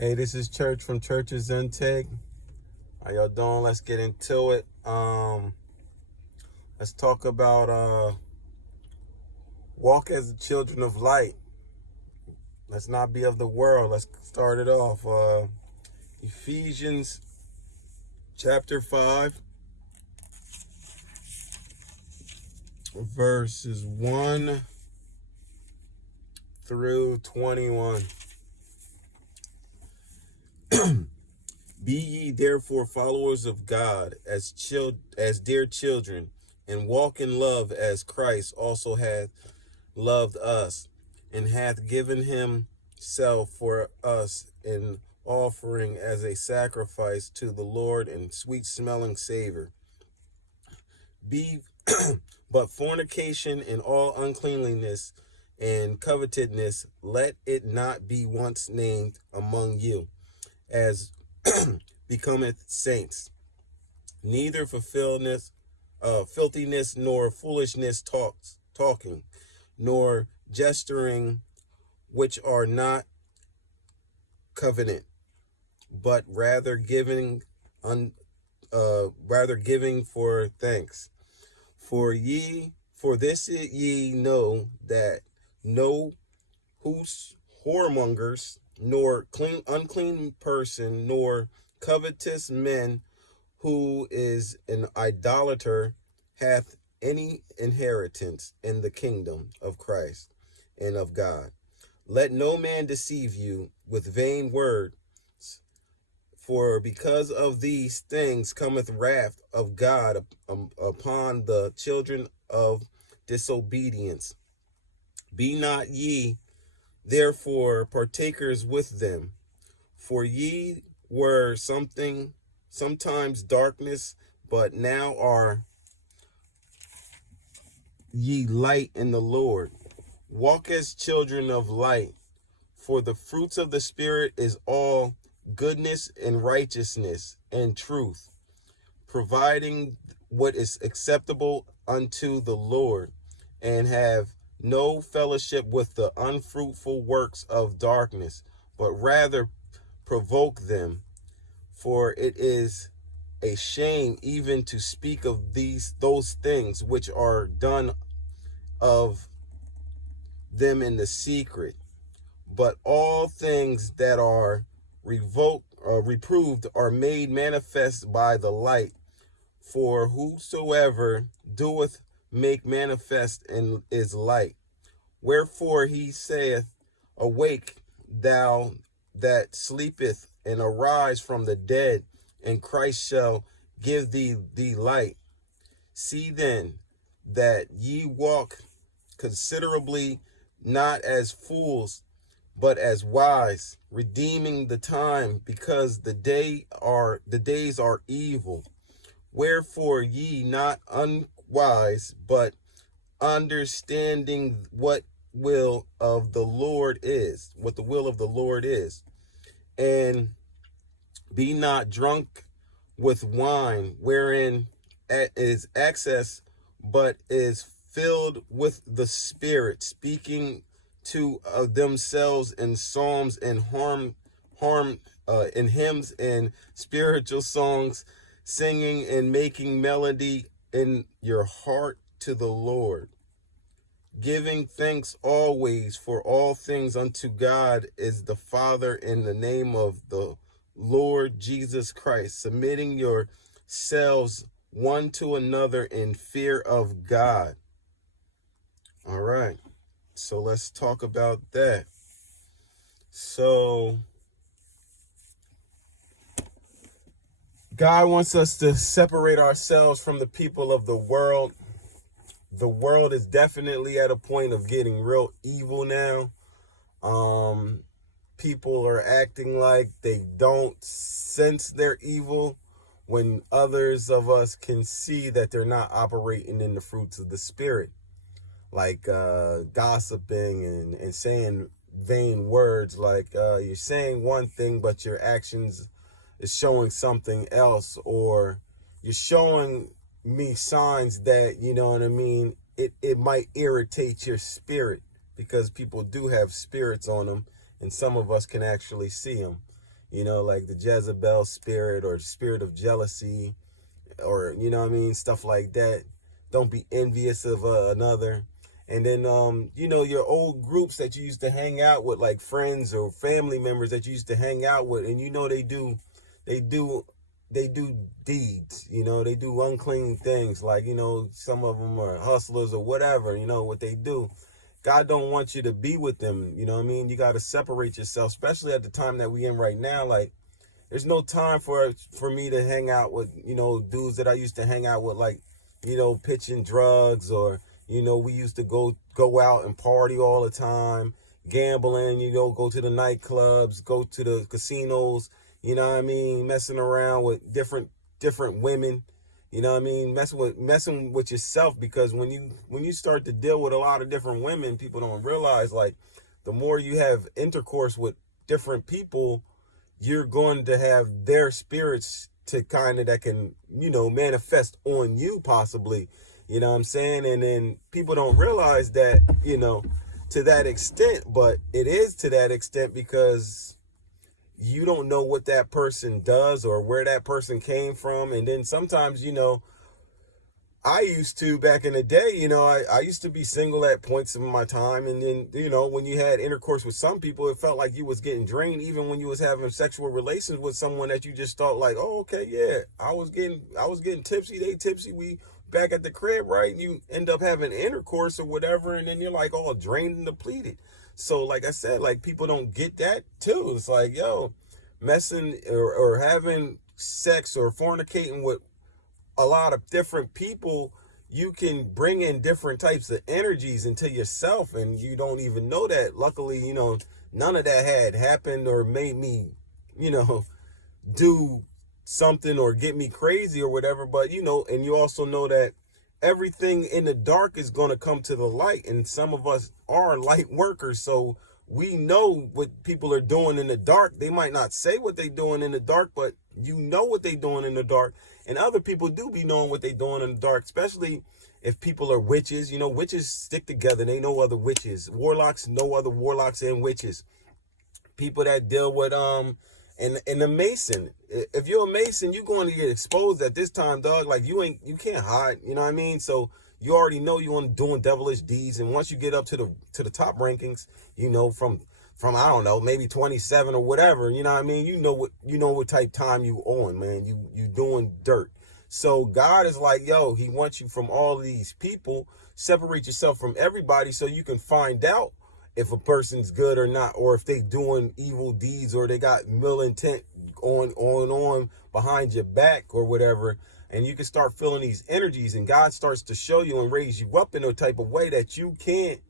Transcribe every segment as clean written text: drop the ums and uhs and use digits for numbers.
Hey, this is Church from Church's Intake. How y'all doing? Let's get into it. Let's talk about walk as the children of light. Let's not be of the world. Let's start it off. Ephesians chapter 5, verses 1 through 21. Be ye therefore followers of God as dear children, and walk in love as Christ also hath loved us, and hath given himself for us an offering as a sacrifice to the Lord, and sweet smelling savor. Be but fornication and all uncleanliness and covetousness, let it not be once named among you, as becometh saints, neither for filthiness, nor foolishness talking, nor gesturing, which are not covenant, but rather giving for thanks. For this ye know, that no whoremongers, nor unclean person, nor covetous men, who is an idolater, hath any inheritance in the kingdom of Christ and of God. Let no man deceive you with vain words, for because of these things cometh wrath of God upon the children of disobedience. Be not ye therefore partakers with them, for ye were sometimes darkness, but now are ye light in the Lord. Walk as children of light, for the fruits of the Spirit is all goodness and righteousness and truth, providing what is acceptable unto the Lord, and have no fellowship with the unfruitful works of darkness, but rather provoke them. For it is a shame even to speak of those things which are done of them in the secret. But all things that are reproved are made manifest by the light. For whosoever doeth make manifest and is light. Wherefore he saith, Awake, thou that sleepeth, and arise from the dead, and Christ shall give thee light. See then that ye walk considerably, not as fools, but as wise, redeeming the time, because the days are evil. Wherefore ye not unwise, but understanding what the will of the Lord is, and be not drunk with wine, wherein is excess, but is filled with the Spirit, speaking to themselves in psalms and in hymns and spiritual songs, singing and making melody in your heart to the Lord, giving thanks always for all things unto God is the Father, in the name of the Lord Jesus Christ, submitting yourselves one to another in fear of God. All right, so let's talk about that. So God wants us to separate ourselves from the people of the world. The world is definitely at a point of getting real evil now. People are acting like they don't sense they're evil, when others of us can see that they're not operating in the fruits of the Spirit, like gossiping and saying vain words, like you're saying one thing but your actions is showing something else, or you're showing me signs that, you know what I mean, it might irritate your spirit, because people do have spirits on them, and some of us can actually see them. like the Jezebel spirit or spirit of jealousy, or stuff like that. Don't be envious of another. And then your old groups that you used to hang out with, like friends or family members that you used to hang out with, and they do they do deeds. They do unclean things, like some of them are hustlers or whatever. What they do, God don't want you to be with them. You got to separate yourself, especially at the time that we in right now. Like, there's no time for me to hang out with, dudes that I used to hang out with, like, pitching drugs, or, we used to go out and party all the time, gambling, go to the nightclubs, go to the casinos, messing around with different women, messing with yourself, because when you start to deal with a lot of different women, people don't realize, like, the more you have intercourse with different people, you're going to have their spirits to kind of that can, manifest on you possibly, what I'm saying? And then people don't realize that, to that extent, but it is to that extent because you don't know what that person does or where that person came from. And then sometimes, I used to, back in the day, I used to be single at points in my time. And then, when you had intercourse with some people, it felt like you was getting drained, even when you was having sexual relations with someone that you just thought like, oh, okay, yeah, I was getting tipsy, they tipsy, we back at the crib, right? And you end up having intercourse or whatever, and then you're like all drained and depleted. So like I said, like, people don't get that too. It's like, yo, messing or having sex or fornicating with a lot of different people, you can bring in different types of energies into yourself, and you don't even know that. Luckily, none of that had happened or made me, do something or get me crazy or whatever. But, and you also know that everything in the dark is going to come to the light, and some of us are light workers, so we know what people are doing in the dark. They might not say what they're doing in the dark, but you know what they're doing in the dark. And other people do be knowing what they're doing in the dark, especially if people are witches. Witches stick together. They know other witches. Warlocks know other warlocks and witches. People that deal with and a mason. If you're a mason, you're going to get exposed at this time, dog. Like, you can't hide. You know what I mean? So you already know you're doing devilish deeds. And once you get up to the top rankings, from I don't know, maybe 27 or whatever, you know what I mean? You know what type time you on, man. You doing dirt. So God is like, yo, he wants you from all of these people. Separate yourself from everybody so you can find out if a person's good or not, or if they doing evil deeds, or they got ill intent on behind your back or whatever. And you can start feeling these energies, and God starts to show you and raise you up in a type of way that you can't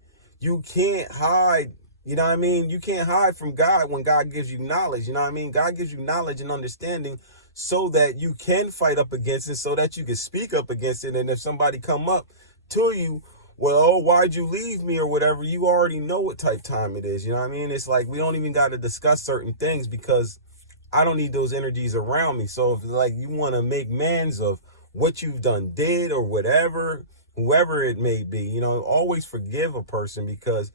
hide. You know what I mean? You can't hide from God when God gives you knowledge. You know what I mean? God gives you knowledge and understanding so that you can fight up against it, so that you can speak up against it. And if somebody come up to you, well, oh, why'd you leave me or whatever, you already know what type time it is. You know what I mean? It's like, we don't even got to discuss certain things because I don't need those energies around me. So if, like, you want to make amends of what you've did or whatever, whoever it may be, always forgive a person, because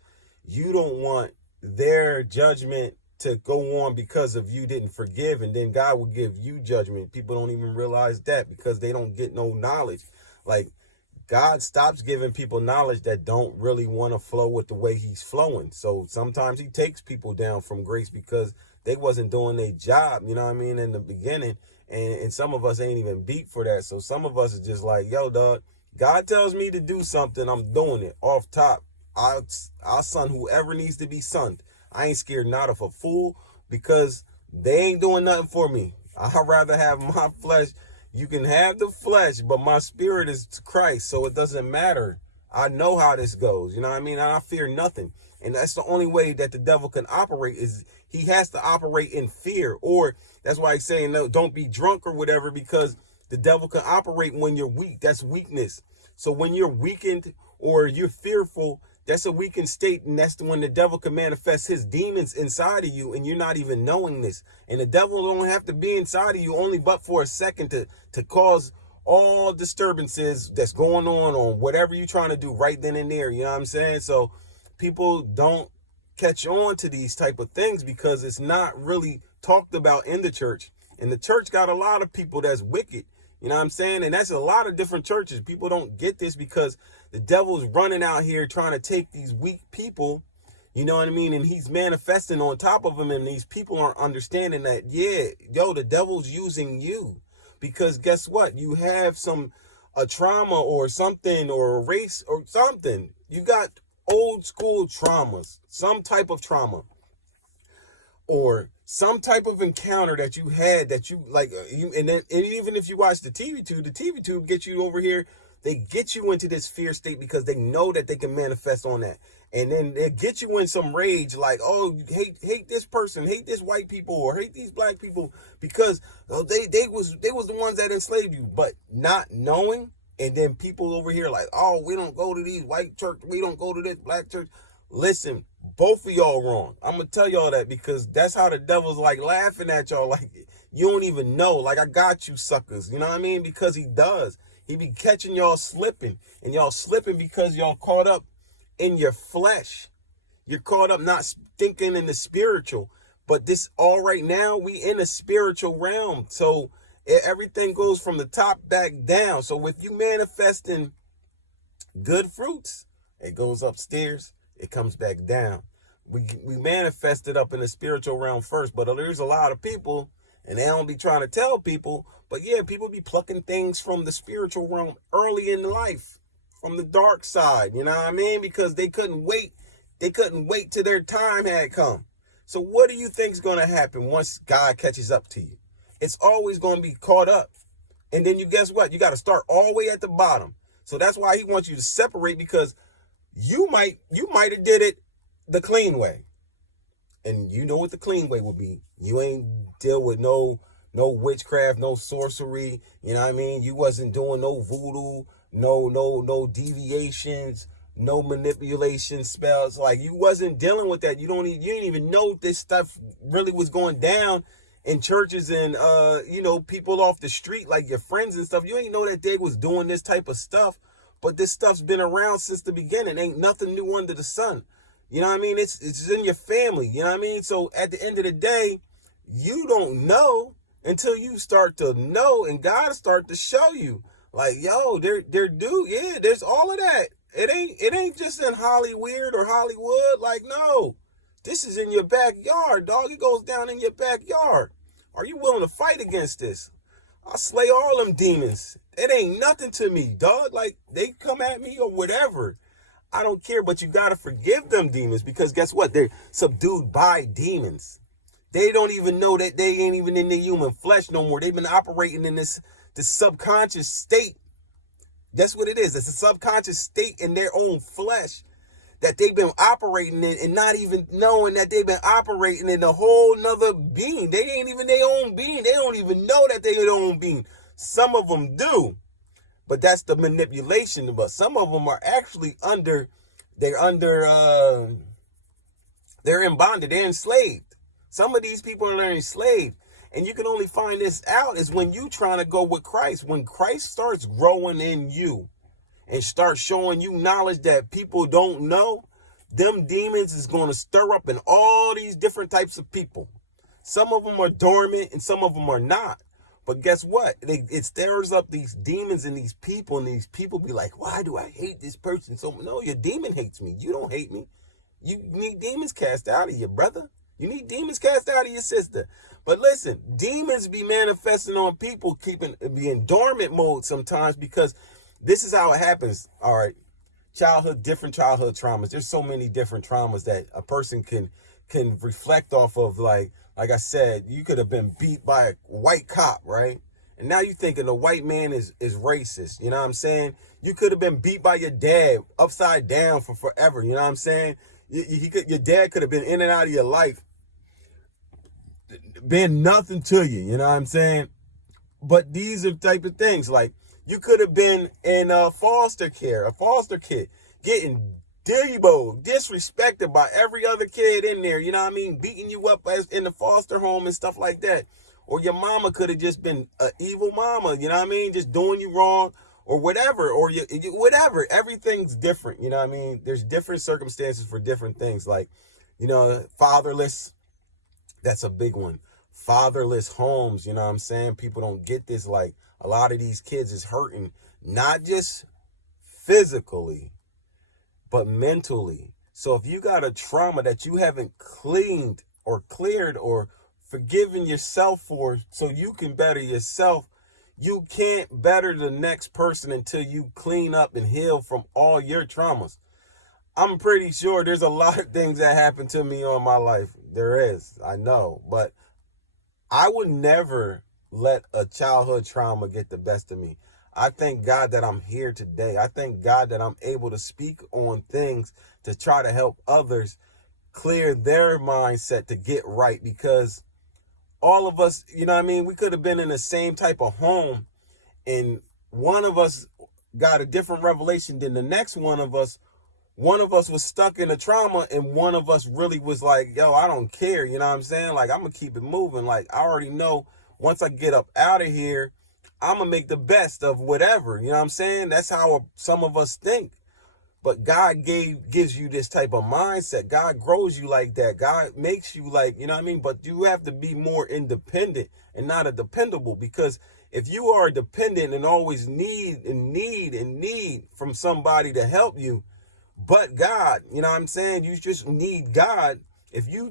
you don't want their judgment to go on because of you didn't forgive, and then God will give you judgment. People don't even realize that because they don't get no knowledge. Like, God stops giving people knowledge that don't really want to flow with the way he's flowing. So sometimes he takes people down from grace because they wasn't doing their job, you know what I mean, in the beginning. And some of us ain't even beat for that. So some of us is just like, yo, dog, God tells me to do something, I'm doing it off top. I'll son whoever needs to be sunned. I ain't scared not of a fool, because they ain't doing nothing for me. I'd rather have my flesh. You can have the flesh, but my spirit is Christ, so it doesn't matter. I know how this goes, you know what I mean? And I fear nothing. And that's the only way that the devil can operate, is he has to operate in fear. Or that's why he's saying, no, don't be drunk or whatever, because the devil can operate when you're weak. That's weakness. So when you're weakened or you're fearful, that's a weakened state, and that's when the devil can manifest his demons inside of you, and you're not even knowing this. And the devil don't have to be inside of you only but for a second to cause all disturbances that's going on whatever you're trying to do right then and there. You know what I'm saying? So people don't catch on to these type of things because it's not really talked about in the church. And the church got a lot of people that's wicked. You know what I'm saying? And that's a lot of different churches. People don't get this because the devil's running out here trying to take these weak people, you know what I mean? And he's manifesting on top of them. And these people aren't understanding that, yeah, yo, the devil's using you. Because guess what? You have a trauma or something or a race or something. You got old school traumas, some type of trauma or some type of encounter that you had that you like, and even if you watch the TV tube gets you over here. They get you into this fear state because they know that they can manifest on that. And then they get you in some rage like, oh, hate this person, hate this white people, or hate these black people because they was the ones that enslaved you, but not knowing. And then people over here like, oh, we don't go to these white church, we don't go to this black church. Listen, both of y'all wrong. I'm gonna tell y'all that because that's how the devil's like laughing at y'all. Like, you don't even know. Like, I got you suckers. You know what I mean? Because he does. He be catching y'all slipping, and y'all slipping because y'all caught up in your flesh. You're caught up not thinking in the spiritual. But this all right now, we in a spiritual realm. So everything goes from the top back down. So with you manifesting good fruits, it goes upstairs, it comes back down. We manifest it up in the spiritual realm first, but there's a lot of people, and they don't be trying to tell people, but yeah, people be plucking things from the spiritual realm early in life, from the dark side, you know what I mean? Because they couldn't wait. They couldn't wait till their time had come. So what do you think is going to happen once God catches up to you? It's always going to be caught up. And then you guess what? You got to start all the way at the bottom. So that's why he wants you to separate, because you might have did it the clean way. And you know what the clean way would be. You ain't deal with no witchcraft, no sorcery. You know what I mean? You wasn't doing no voodoo, no deviations, no manipulation spells. Like, you wasn't dealing with that. You didn't even know this stuff really was going down in churches and people off the street, like your friends and stuff. You ain't know that they was doing this type of stuff. But this stuff's been around since the beginning. Ain't nothing new under the sun. You know what I mean? It's in your family. You know what I mean? So at the end of the day, you don't know until you start to know, and God start to show you. Like, yo, there's all of that. It ain't just in Hollywood or Hollywood. Like, no. This is in your backyard, dog. It goes down in your backyard. Are you willing to fight against this? I'll slay all them demons. It ain't nothing to me, dog. Like, they come at me or whatever. I don't care, but you got to forgive them demons, because guess what? They're subdued by demons. They don't even know that they ain't even in the human flesh no more. They've been operating in this subconscious state. That's what it is. It's a subconscious state in their own flesh that they've been operating in, and not even knowing that they've been operating in a whole nother being. They ain't even their own being. They don't even know that they're their own being. Some of them do, but that's the manipulation. But some of them are actually they're in bondage. They're enslaved. Some of these people are enslaved. And you can only find this out is when you trying to go with Christ. When Christ starts growing in you and start showing you knowledge that people don't know, them demons is going to stir up in all these different types of people. Some of them are dormant and some of them are not. But guess what? It stirs up these demons in these people, and these people be like, why do I hate this person so much? No, your demon hates me. You don't hate me. You need demons cast out of you, brother. You need demons cast out of your sister. But listen, demons be manifesting on people, be in dormant mode sometimes, because this is how it happens. All right. Different childhood traumas. There's so many different traumas that a person can reflect off of. Like I said, you could have been beat by a white cop, right? And now you're thinking the white man is racist. You know what I'm saying? You could have been beat by your dad upside down for forever. You know what I'm saying? Your dad could have been in and out of your life, been nothing to you. You know what I'm saying? But these are type of things. Like, you could have been in foster care, a foster kid, getting disrespected by every other kid in there. You know what I mean? Beating you up as in the foster home and stuff like that. Or your mama could have just been an evil mama. You know what I mean? Just doing you wrong or whatever. Or whatever. Everything's different. You know what I mean? There's different circumstances for different things. Like, Fatherless, that's a big one. Fatherless homes, you know what I'm saying? People don't get this. Like, a lot of these kids is hurting, not just physically, but mentally. So if you got a trauma that you haven't cleaned or cleared or forgiven yourself for so you can better yourself, you can't better the next person until you clean up and heal from all your traumas. I'm pretty sure there's a lot of things that happened to me on my life. There is, I know. But I would never let a childhood trauma get the best of me. I thank God that I'm here today. I thank God that I'm able to speak on things to try to help others clear their mindset to get right, because all of us, you know what I mean, we could have been in the same type of home and one of us got a different revelation than the next one of us. One of us was stuck in a trauma and one of us really was like, yo, I don't care. You know what I'm saying? Like, I'm going to keep it moving. Like, I already know once I get up out of here, I'm going to make the best of whatever. You know what I'm saying? That's how some of us think. But God gives you this type of mindset. God grows you like that. God makes you like, you know what I mean? But you have to be more independent and not a dependable, because if you are dependent and always need from somebody to help you, but God, you know what I'm saying? You just need God. If you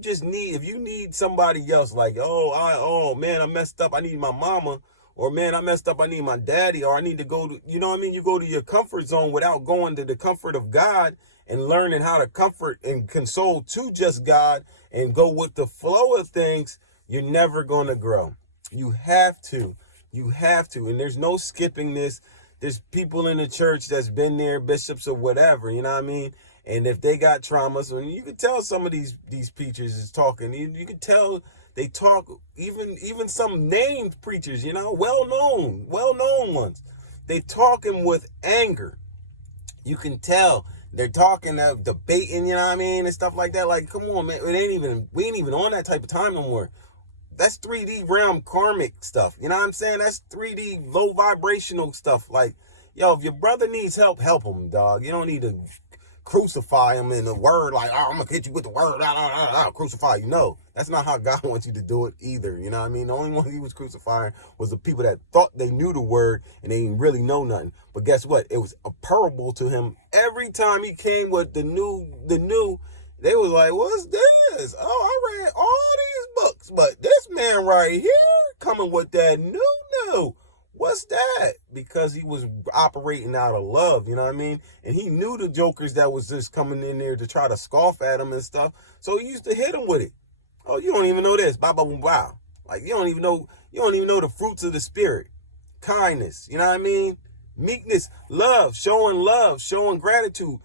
need somebody else, like, oh man, I messed up, I need my mama, or man, I messed up, I need my daddy, or I need to go to, you know what I mean? You go to your comfort zone without going to the comfort of God and learning how to comfort and console to just God and go with the flow of things, you're never going to grow. You have to. And there's no skipping this. There's people in the church that's been there, bishops or whatever, you know what I mean? And if they got traumas, and you can tell some of these preachers is talking. You can tell they talk, even some named preachers, you know, well-known ones. They talking with anger. You can tell they're talking, debating, you know what I mean, and stuff like that. Like, come on, man, we ain't even on that type of time no more. That's 3D realm karmic stuff. You know what I'm saying? That's 3D low vibrational stuff. Like, yo, if your brother needs help, help him, dog. You don't need to crucify him in the word, like, oh, I'm going to hit you with the word, crucify you. No, that's not how God wants you to do it either. You know what I mean? The only one he was crucifying was the people that thought they knew the word and they didn't really know nothing. But guess what? It was a parable to him. Every time he came with the new, they was like, what's this? Oh, I read all these books, but this man right here coming with that new. What's that? Because he was operating out of love, you know what I mean? And he knew the jokers that was just coming in there to try to scoff at him and stuff. So he used to hit them with it. Oh, you don't even know this. Blah, blah, blah, blah. Like, you don't even know the fruits of the spirit. Kindness, you know what I mean? Meekness, love, showing gratitude.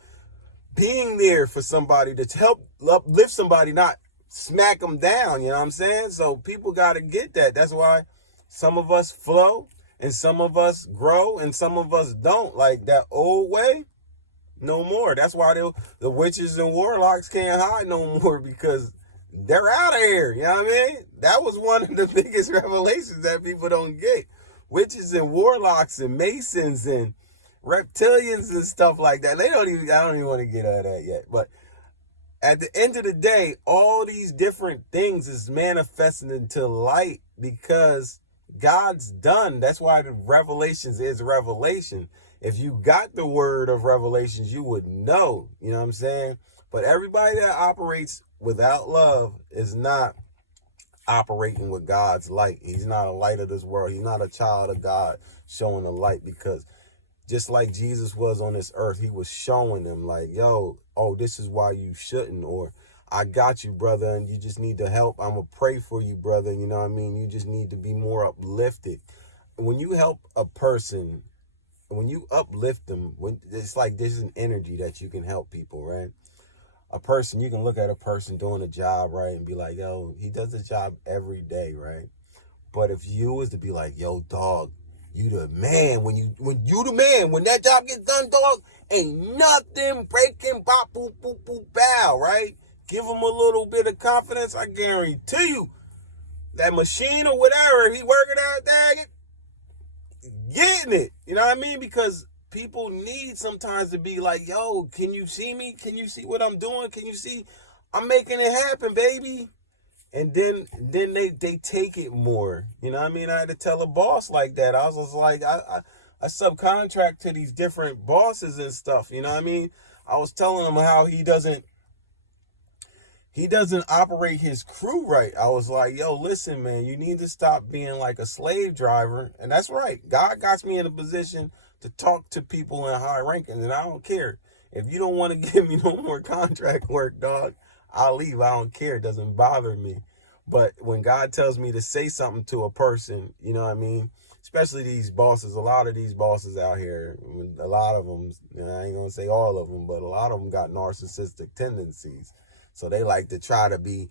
Being there for somebody to help uplift somebody, not smack them down, you know what I'm saying? So people got to get that. That's why some of us flow and some of us grow and some of us don't. Like, that old way, no more. That's why the witches and warlocks can't hide no more, because they're out of here, you know what I mean? That was one of the biggest revelations that people don't get. Witches and warlocks and masons and reptilians and stuff like that. I don't even want to get out of that yet. But at the end of the day, all these different things is manifesting into light because God's done. That's why the Revelations is revelation. If you got the word of Revelations, you would know, you know what I'm saying? But everybody that operates without love is not operating with God's light. He's not a light of this world. He's not a child of God showing the light, because just like Jesus was on this earth, he was showing them like, yo, oh, this is why you shouldn't, or I got you, brother, and you just need to help. I'm going to pray for you, brother. You know what I mean? You just need to be more uplifted. When you help a person, when you uplift them, it's like there's an energy that you can help people, right? A person, you can look at a person doing a job, right, and be like, yo, he does the job every day, right? But if you was to be like, yo, dog, you the man. When that job gets done, dog, ain't nothing breaking, bop, boop, boop, boop, bow, right? Give him a little bit of confidence. I guarantee you that machine or whatever he working out there, getting it. You know what I mean? Because people need sometimes to be like, yo, can you see me? Can you see what I'm doing? Can you see I'm making it happen, baby. And then they take it more. You know what I mean? I had to tell a boss like that. I was just like, I subcontract to these different bosses and stuff. You know what I mean? I was telling him how he doesn't operate his crew right. I was like, yo, listen, man, you need to stop being like a slave driver. And that's right. God got me in a position to talk to people in high rankings, and I don't care. If you don't want to give me no more contract work, dog, I'll leave. I don't care. It doesn't bother me. But when God tells me to say something to a person, you know what I mean? Especially these bosses, a lot of these bosses out here, a lot of them, I ain't going to say all of them, but a lot of them got narcissistic tendencies. So they like to try to be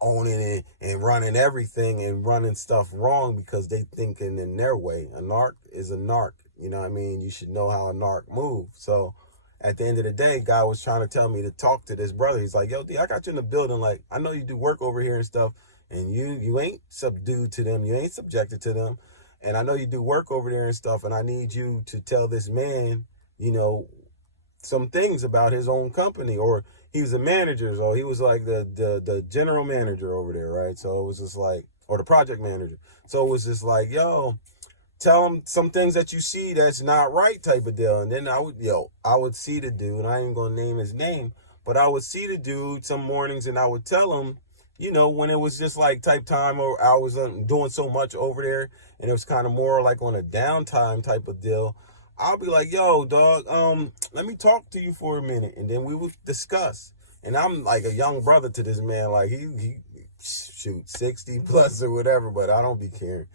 owning it and running everything and running stuff wrong because they thinking in their way. A narc is a narc. You know what I mean? You should know how a narc moves. So at the end of the day, God was trying to tell me to talk to this brother. He's like, yo, D, I got you in the building. Like, I know you do work over here and stuff, and you ain't subdued to them. You ain't subjected to them. And I know you do work over there and stuff, and I need you to tell this man, you know, some things about his own company. Or he was a manager, so he was like the general manager over there, right? So it was just like, or the project manager. So it was just like, yo, tell him some things that you see that's not right type of deal. And then I would see the dude, and I ain't gonna name his name, but I would see the dude some mornings, and I would tell him, you know, when it was just like type time, or I was doing so much over there, and it was kind of more like on a downtime type of deal, I'll be like, yo, dog, let me talk to you for a minute. And then we would discuss. And I'm like a young brother to this man, like he shoot 60 plus or whatever, but I don't be caring.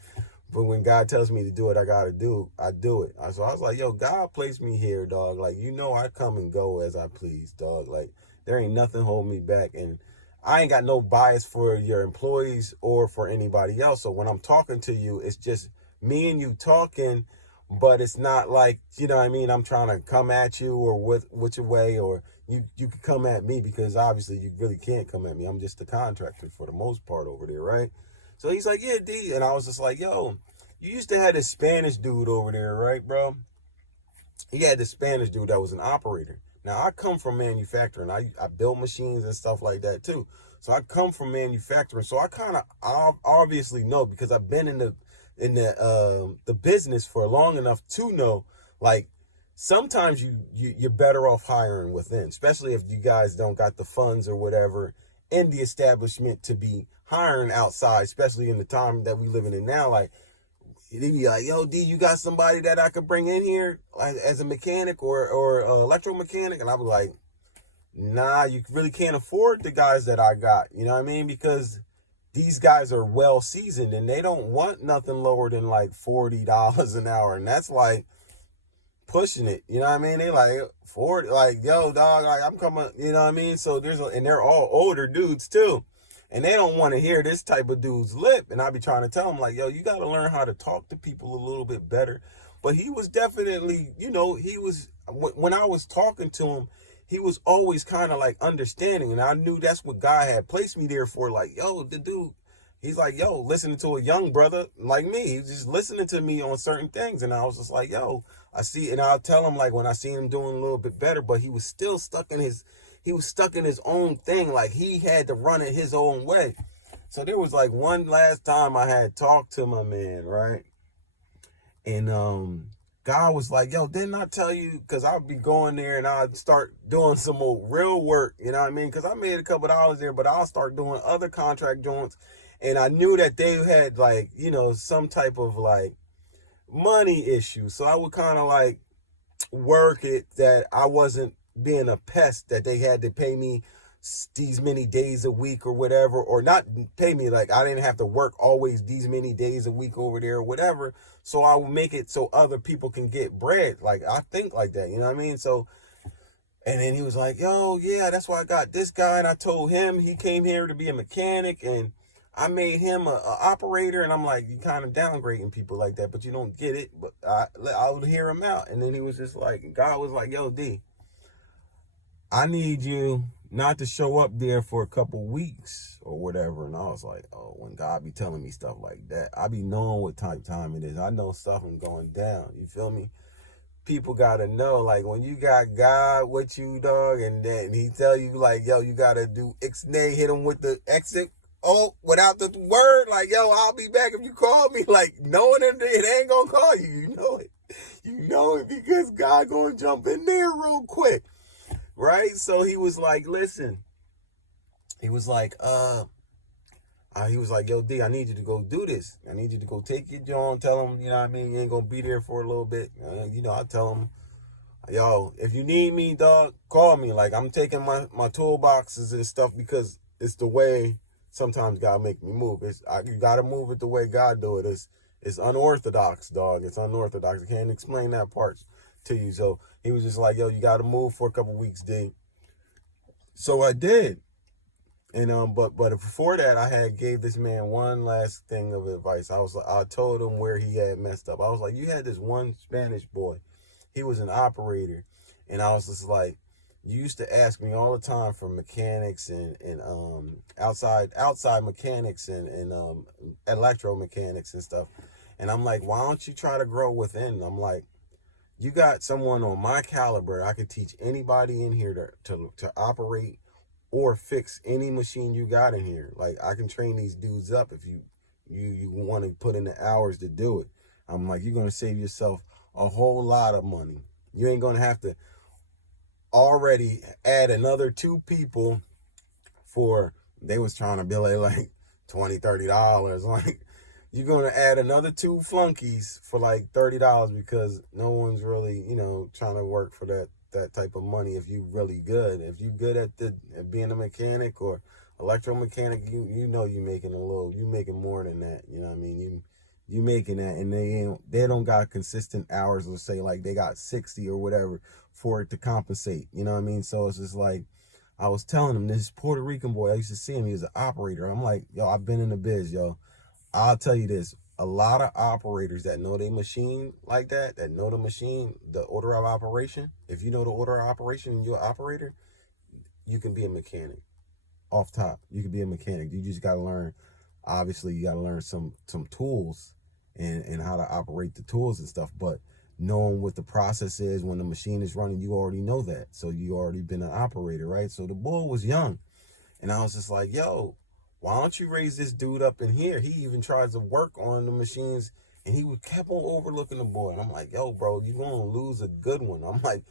But when God tells me to do it, I do it. So I was like, yo, God placed me here, dog. Like, you know, I come and go as I please, dog. Like, there ain't nothing holding me back. And I ain't got no bias for your employees or for anybody else. So when I'm talking to you, it's just me and you talking, but it's not like, you know what I mean, I'm trying to come at you or which way, or you can come at me, because obviously you really can't come at me. I'm just a contractor for the most part over there, right? So he's like, yeah, D. And I was just like, yo, you used to have this Spanish dude over there, right, bro? He had this Spanish dude that was an operator. Now, I come from manufacturing. I build machines and stuff like that, too. So I come from manufacturing. So I kind of obviously know, because I've been in the business for long enough to know, like, sometimes you're better off hiring within, especially if you guys don't got the funds or whatever in the establishment to be hiring outside, especially in the time that we living in now. Like, they be like, yo, D, you got somebody that I could bring in here as a mechanic or electromechanic? And I was like, nah, you really can't afford the guys that I got. You know what I mean? Because these guys are well seasoned, and they don't want nothing lower than like $40 an hour. And that's like pushing it. You know what I mean? They like 40, like, yo, dog, like, I'm coming, you know what I mean? So and they're all older dudes too. And they don't want to hear this type of dude's lip. And I be trying to tell them, like, yo, you got to learn how to talk to people a little bit better. But he was definitely, you know, when I was talking to him, he was always kind of like understanding. And I knew that's what God had placed me there for. Like, yo, the dude, he's like, yo, listening to a young brother like me. He's just listening to me on certain things. And I was just like, yo, I see. And I'll tell him, like, when I see him doing a little bit better, but he was still stuck in his own thing. Like, he had to run it his own way. So there was like one last time I had talked to my man, right? And God was like, yo, didn't I tell you? Because I'll be going there and I'd start doing some more real work, you know what I mean? Because I made a couple dollars there, but I'll start doing other contract joints. And I knew that they had, like, you know, some type of like money issue. So I would kind of like work it that I wasn't being a pest, that they had to pay me these many days a week or whatever, or not pay me, like I didn't have to work always these many days a week over there or whatever. So I will make it so other people can get bread. Like, I think like that, you know what I mean? So, and then he was like, yo, yeah, that's why I got this guy. And I told him he came here to be a mechanic, and I made him a operator. And I'm like, you kind of downgrading people like that, but you don't get it. But I would hear him out. And then he was just like, God was like, yo, D, I need you not to show up there for a couple weeks or whatever. And I was like, oh, when God be telling me stuff like that, I be knowing what type time it is. I know stuff is going down. You feel me? people gotta know, like, when you got God with you, dog, and then he tell you, like, yo, you gotta do ixnay, hit him with the exit, oh, without the word, like, yo, I'll be back if you call me, like, knowing it ain't gonna call you, you know it. You know it because God gonna jump in there real quick, right? So he was like, listen, he was like, he was like, yo, D, I need you to go do this. I need you to go take your John, tell him, you know what I mean, you ain't gonna be there for a little bit. You know, I tell him, yo, if you need me, dog, call me. Like, I'm taking my toolboxes and stuff because it's the way sometimes God make me move. You gotta move it the way God do it. It's unorthodox, dog. It's unorthodox. I can't explain that part to you. So he was just like, yo, you gotta move for a couple weeks, D. So I did. And but before that, I had gave this man one last thing of advice. I told him where he had messed up. I was like, you had this one Spanish boy. He was an operator, and I was just like, you used to ask me all the time for mechanics and outside mechanics and electromechanics and stuff. And I'm like, why don't you try to grow within? I'm like, you got someone on my caliber. I could teach anybody in here to operate or fix any machine you got in here. Like, I can train these dudes up if you want to put in the hours to do it. I'm like, you're going to save yourself a whole lot of money. You ain't going to have to already add another 2 people for, they was trying to bill it like $20-$30. Like, you're going to add another 2 flunkies for like $30 because no one's really, trying to work for that type of money. If you really good, if you good at being a mechanic or electromechanic, you know you making more than that. You know what I mean? You making that, and they don't got consistent hours. Let's say like they got 60 or whatever for it to compensate. You know what I mean? So it's just like, I was telling him, this Puerto Rican boy, I used to see him, he was an operator. I'm like, yo, I've been in the biz, yo. I'll tell you this, a lot of operators that know their machine like that know the machine, the order of operation. If you know the order of operation and you're an operator, you can be a mechanic. Off top, you can be a mechanic. You just got to learn, obviously, you got to learn some tools and how to operate the tools and stuff. But knowing what the process is when the machine is running, you already know that. So you already been an operator, right? So the boy was young. And I was just like, yo, why don't you raise this dude up in here? He even tries to work on the machines, and he kept on overlooking the boy. And I'm like, yo, bro, you're going to lose a good one. I'm like,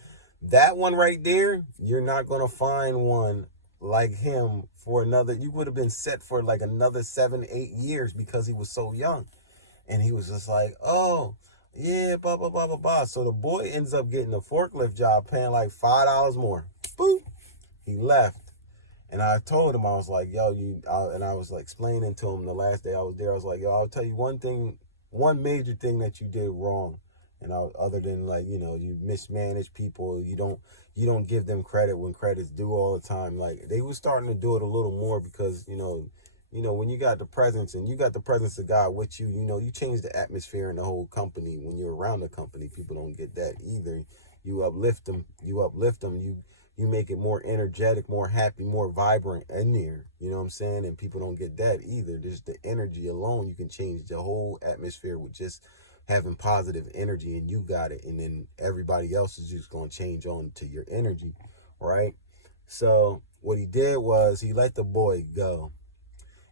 that one right there, you're not going to find one like him for another. You would have been set for like another 7-8 years because he was so young. And he was just like, oh, yeah, blah, blah, blah, blah, blah. So the boy ends up getting a forklift job paying like $5 more. Boop. He left. And I told him, I was like, yo, and I was like explaining to him the last day I was there. I was like, yo, I'll tell you one major thing that you did wrong. And other than like, you mismanage people, you don't give them credit when credit's due all the time. Like, they were starting to do it a little more because, when you got the presence and you got the presence of God with you, you change the atmosphere in the whole company. When you're around the company, people don't get that either. You uplift them, you make it more energetic, more happy, more vibrant in there. You know what I'm saying? And people don't get that either. Just the energy alone, you can change the whole atmosphere with just having positive energy, and you got it. And then everybody else is just going to change on to your energy, right? So what he did was he let the boy go.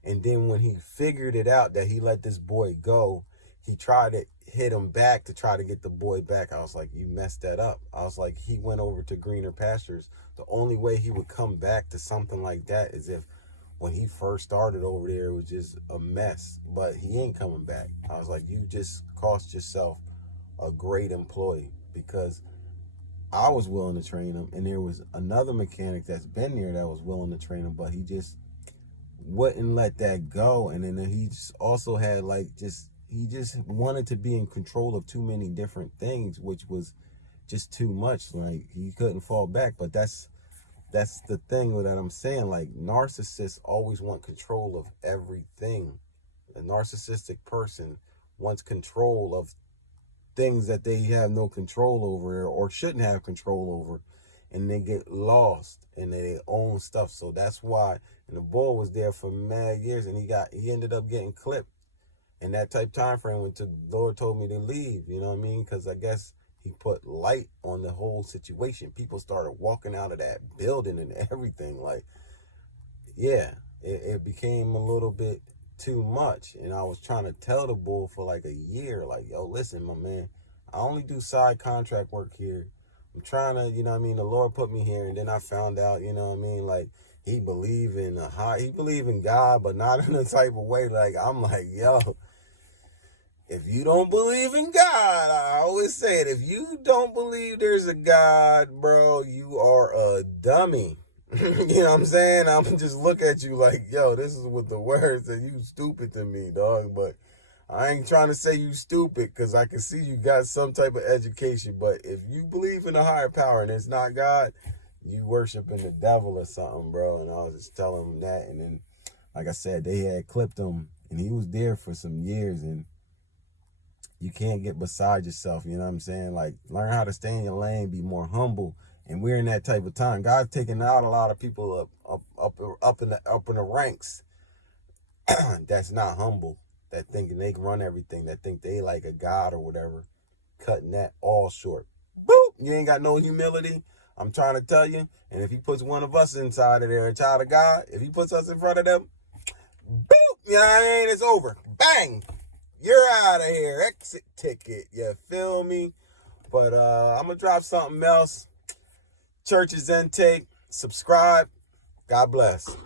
And then when he figured it out that he let this boy go, he tried to hit him back to try to get the boy back. I was like, you messed that up. I was like, he went over to greener pastures. The only way he would come back to something like that is if when he first started over there, it was just a mess. But he ain't coming back. I was like, you just cost yourself a great employee, because I was willing to train him, and there was another mechanic that's been there that was willing to train him, but he just wouldn't let that go. And then he just also had he just wanted to be in control of too many different things, which was just too much. Like, he couldn't fall back. But that's the thing that I'm saying. Like, narcissists always want control of everything. A narcissistic person wants control of things that they have no control over or shouldn't have control over, and they get lost in their own stuff. So that's why. And the boy was there for mad years, and he ended up getting clipped in that type time frame when the Lord told me to leave. You know what I mean? Because I guess he put light on the whole situation. People started walking out of that building and everything. Like, yeah, it became a little bit too much. And I was trying to tell the bull for like a year, like, yo, listen, my man, I only do side contract work here. I'm trying to, you know what I mean, the Lord put me here. And then I found out, you know what I mean, like, he believe in God, but not in a type of way. Like, I'm like, yo, if you don't believe in God, I always say it, if you don't believe there's a God, bro, you are a dummy. You know what I'm saying? I'm just look at you like, yo, this is what the word said. You stupid to me, dog. But I ain't trying to say you stupid, because I can see you got some type of education. But if you believe in a higher power and it's not God, you worshiping the devil or something, bro. And I was just telling him that. And then, like I said, they had clipped him, and he was there for some years. And you can't get beside yourself, you know what I'm saying? Like, learn how to stay in your lane, be more humble. And we're in that type of time. God's taking out a lot of people up in the ranks that's not humble, that thinking they can run everything, that think they like a God or whatever. Cutting that all short. Boop! You ain't got no humility. I'm trying to tell you. And if he puts one of us inside of there, a child of God, if he puts us in front of them, boop! You know what I mean? It's over. Bang! You're out of here. Exit ticket. You feel me? But I'm going to drop something else. Church's Intake. Subscribe. God bless.